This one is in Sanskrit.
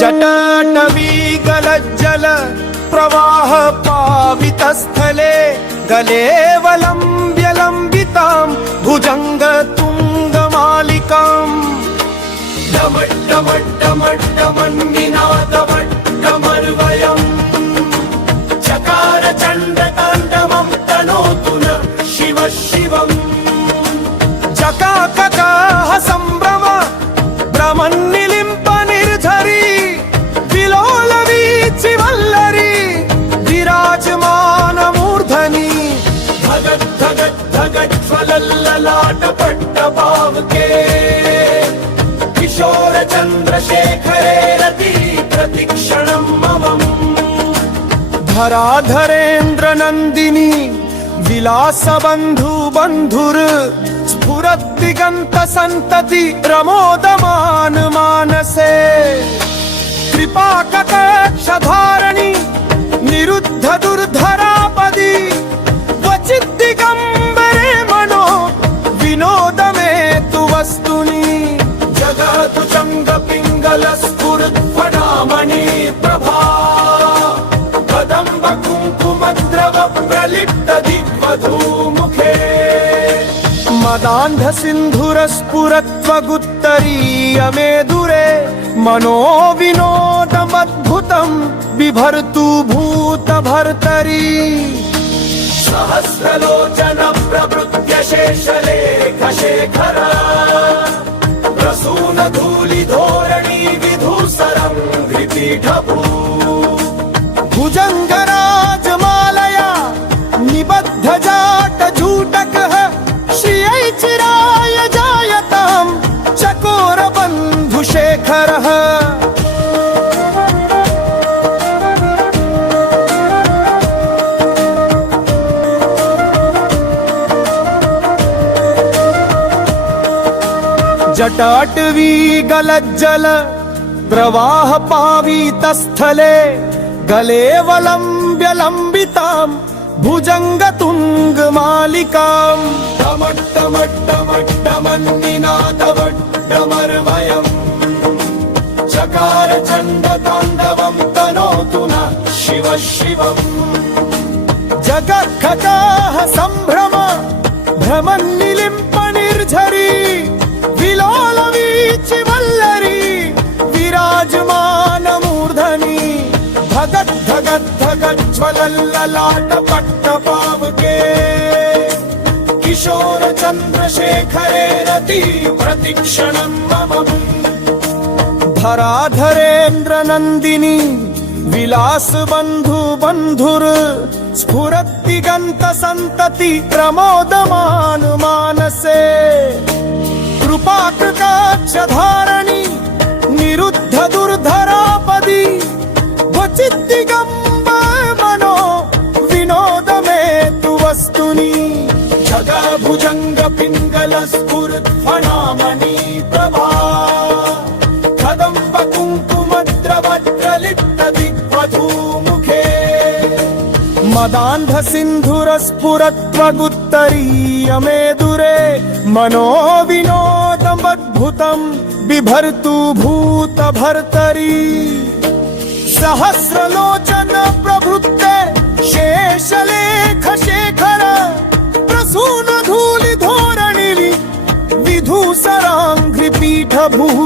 जटाटवी गलज्जल प्रवाह पावितस्थले गले वलम्ब्य लम्बितां भुजंग तुंगमालिकां डमड्डमड्डमड्डमन्निनादवड्डमर्वयम् चकार चण्डताण्डवं तनोतु न शिव शिवम् जकाककाः सम्भ्रम भ्रमन्निलिम्प निर्झरी विलोलवीचि वल्लरी विराजमान मूर्धनि धगत् धगत् धगत् ज्वलल्ललाट पट्टपावके किशोर चन्द्रशेखरे रति प्रतिक्षणं ममम् धराधरेन्द्र नन्दिनी विलास बन्धु बन्धुर स्फुरद्दिगन्त सन्तति प्रमोदमान मानसे कृपा कटाक्ष धारणी निरुद्ध दुर्धरापदी क्वचित् दिगम्बरे मनो विनोद मे तु वस्तुनि जगातु चङ्ग पिङ्गल स्फुरद्वनामणि प्रभा कदम्ब कुङ्कुमद्रव प्रलिप्त दिग्वधूमुखे मदान्ध सिन्धुरस्फुरत्वगुत्तरीय मेदुरे मनो विनोदमद्भुतं बिभर्तु भूतभर्तरी सहस्रलोचन प्रभृत्य शेषलेख शेखर प्रसून धूलि धोरणी विधूसरं धृतिढभू भुजङ्गराजमालया निबद्ध जाट जूटकः श्रियै चिराय जायतां चकोर बन्धुशेखरः जटाटवी गलज्जल प्रवाह पावितस्थले गले वलम्ब्य लम्बितां भुजंग तुंगमालिकां डमड्डमड्डमड्डमन्निनादवड्डमर्वयम् चकार चण्डताण्डवं तनोतु न शिव शिवम् जगत्खगाः सम्भ्रम भ्रमन्निलिम्प निर्झरी विलोलवीचि वल्लरी विराजमान मूर्धनि धगत् धगत् धगत् ज्वलल्ललाट पट्टपावके किशोर चन्द्रशेखरे रति प्रतिक्षणं ममम् धराधरेन्द्र नन्दिनी विलास बन्धु बन्धुर स्फुरद्दिगन्त सन्तति प्रमोदमान मानसे कृपा कटाक्ष धारणी निरुद्ध दुर्धरापदी क्वचित् दिगम्बर मनो विनोद मे तु वस्तुनि जगा भुजंग पिङ्गल स्फुरद्वनामणि प्रभा कदम्ब कुङ्कुमद्रव प्रलिप्त दिग्वधूमुखे मदान्ध सिन्धुरस्फुरत्वगुत्तरीय मेदुरे मनो विनोदमद्भुतं बिभर्तु भूतभर्तरी सहस्रलोचन प्रभृत्ते शेषलेख शेखर प्रसून धूलि धोरणि विधूसराङ्घ्रिपीठभूः